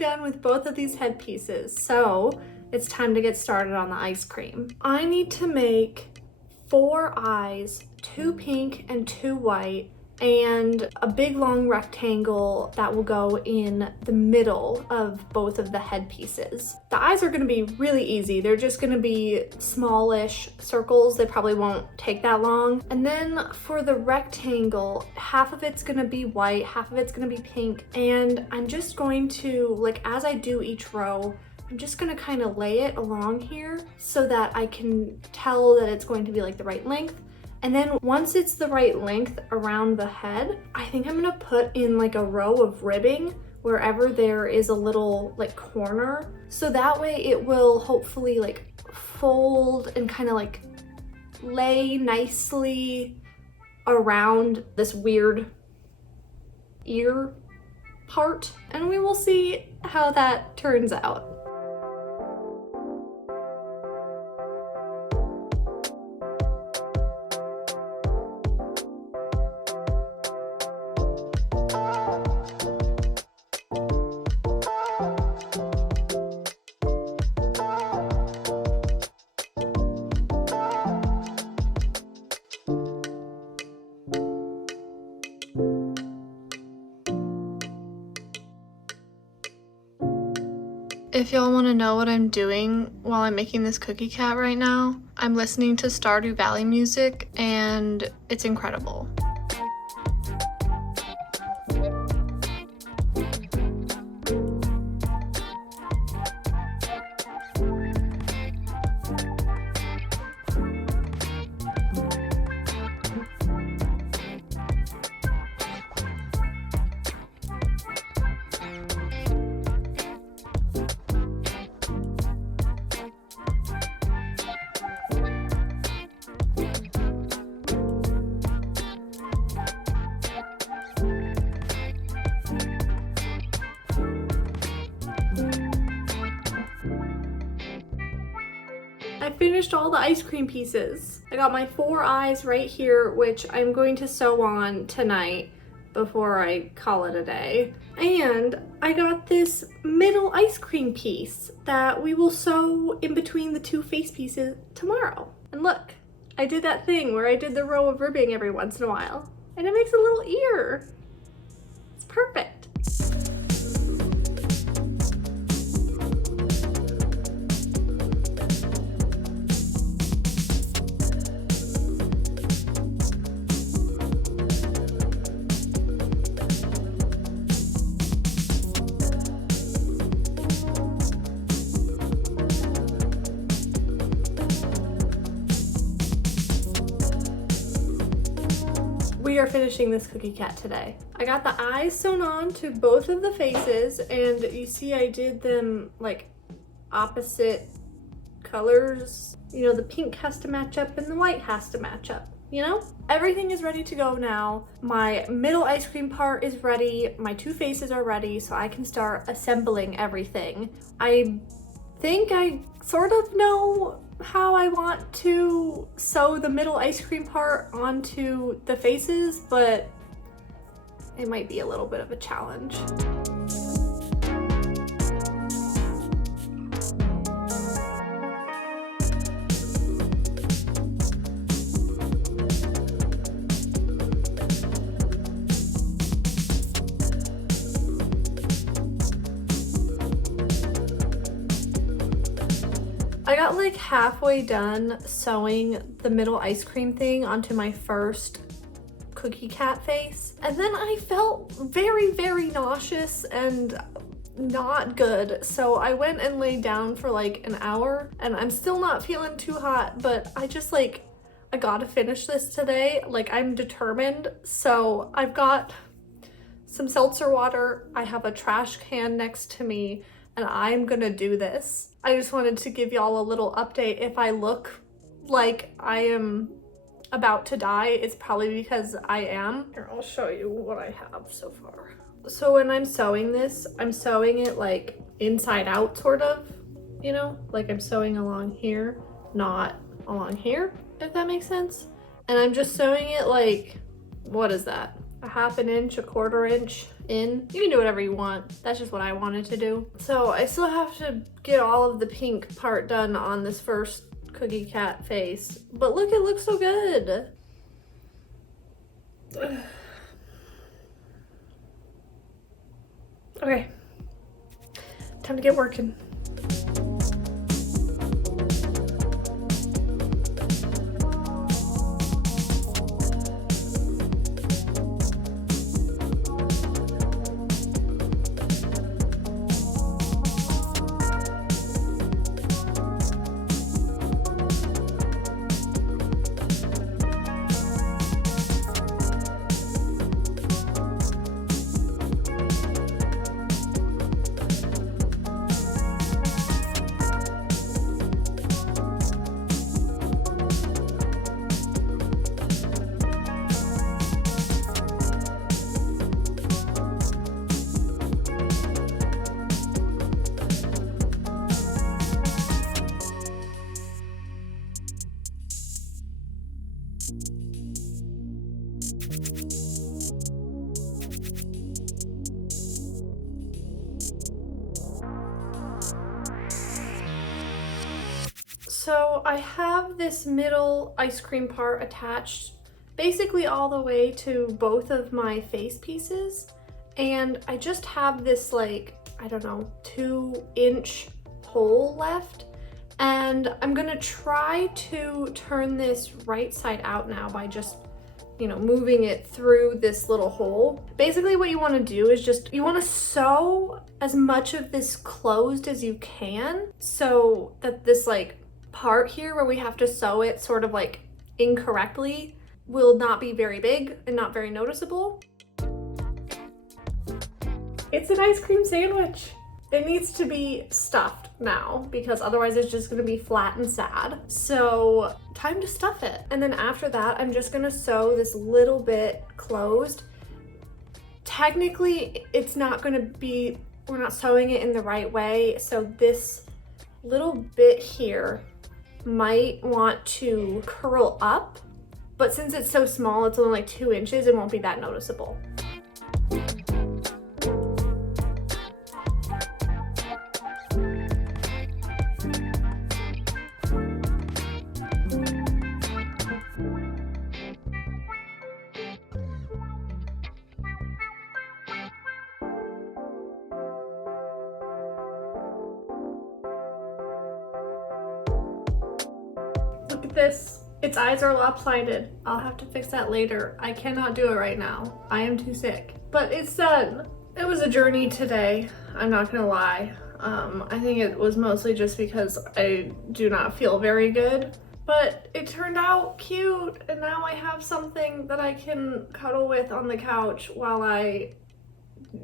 done with both of these headpieces, so it's time to get started on the ice cream. I need to make 4 eyes, 2 pink and 2 white, and a big long rectangle that will go in the middle of both of the headpieces. The eyes are gonna be really easy. They're just gonna be smallish circles. They probably won't take that long. And then for the rectangle, half of it's gonna be white, half of it's gonna be pink. And I'm just going to, like, as I do each row, I'm just gonna kind of lay it along here so that I can tell that it's going to be like the right length. And then once it's the right length around the head, I think I'm gonna put in like a row of ribbing wherever there is a little like corner. So that way it will hopefully like fold and kind of like lay nicely around this weird ear part. And we will see how that turns out. If y'all want to know what I'm doing while I'm making this cookie cat right now, I'm listening to Stardew Valley music and it's incredible. I finished all the ice cream pieces. I got my 4 eyes right here, which I'm going to sew on tonight before I call it a day. And I got this middle ice cream piece that we will sew in between the 2 face pieces tomorrow. And look, I did that thing where I did the row of ribbing every once in a while. And it makes a little ear. It's perfect. We are finishing this cookie cat today. I got the eyes sewn on to both of the faces, and you see I did them like opposite colors. You know, the pink has to match up and the white has to match up, you know? Everything is ready to go now. My middle ice cream part is ready. My 2 faces are ready, so I can start assembling everything. I think I sort of know how I want to sew the middle ice cream part onto the faces, but it might be a little bit of a challenge. I got like halfway done sewing the middle ice cream thing onto my first cookie cat face, and then I felt very, very nauseous and not good. So I went and laid down for like an hour, and I'm still not feeling too hot, but I just like, I gotta finish this today. Like, I'm determined. So I've got some seltzer water. I have a trash can next to me, and I'm gonna do this. I just wanted to give y'all a little update. If I look like I am about to die, it's probably because I am. Here, I'll show you what I have so far. So when I'm sewing this, I'm sewing it like inside out, sort of, you know? Like I'm sewing along here, not along here, if that makes sense. And I'm just sewing it like, what is that? A half an inch, a quarter inch in. You can do whatever you want. That's just what I wanted to do. So I still have to get all of the pink part done on this first cookie cat face. But look, it looks so good. Okay, time to get working. So I have this middle ice cream part attached basically all the way to both of my face pieces, and I just have this, like, I don't know, 2-inch hole left, and I'm gonna try to turn this right side out now by just, you know, moving it through this little hole. Basically what you want to do is just, you want to sew as much of this closed as you can so that this, like, part here where we have to sew it sort of like incorrectly will not be very big and not very noticeable. It's an ice cream sandwich. It needs to be stuffed now because otherwise it's just gonna be flat and sad. So time to stuff it. And then after that, I'm just gonna sew this little bit closed. Technically, it's not gonna be, we're not sewing it in the right way. So this little bit here might want to curl up, but since it's so small, it's only like 2 inches, it won't be that noticeable. Look at this. Its eyes are lopsided. I'll have to fix that later. I cannot do it right now. I am too sick. But it's done. It was a journey today. I'm not gonna lie. I think it was mostly just because I do not feel very good. But it turned out cute, and now I have something that I can cuddle with on the couch while I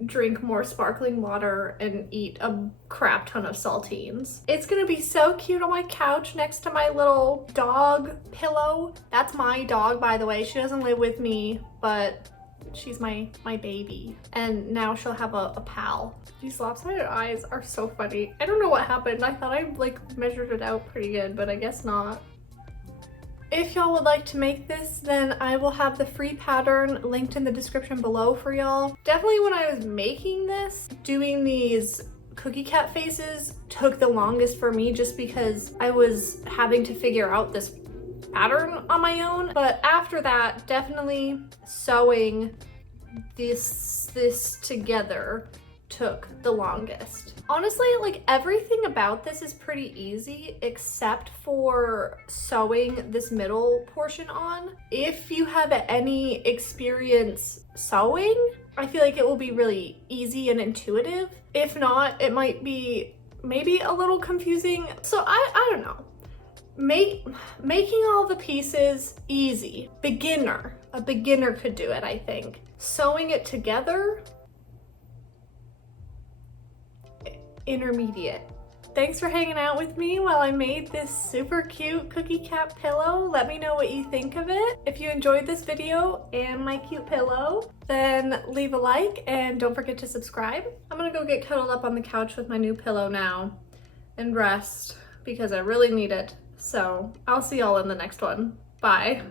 drink more sparkling water and eat a crap ton of saltines. It's gonna be so cute on my couch next to my little dog pillow. That's my dog, by the way. She doesn't live with me, but she's my baby. And now she'll have a pal. These lopsided eyes are so funny. I don't know what happened. I thought I like measured it out pretty good, but I guess not. If y'all would like to make this, then I will have the free pattern linked in the description below for y'all. Definitely when I was making this, doing these cookie cat faces took the longest for me just because I was having to figure out this pattern on my own. But after that, definitely sewing this together took the longest. Honestly, like everything about this is pretty easy except for sewing this middle portion on. If you have any experience sewing, I feel like it will be really easy and intuitive. If not, it might be maybe a little confusing. So I don't know. Making all the pieces easy. A beginner could do it, I think. Sewing it together, intermediate. Thanks for hanging out with me while I made this super cute cookie cat pillow. Let me know what you think of it. If you enjoyed this video and my cute pillow, then leave a like and don't forget to subscribe. I'm gonna go get cuddled up on the couch with my new pillow now and rest because I really need it. So I'll see y'all in the next one. Bye.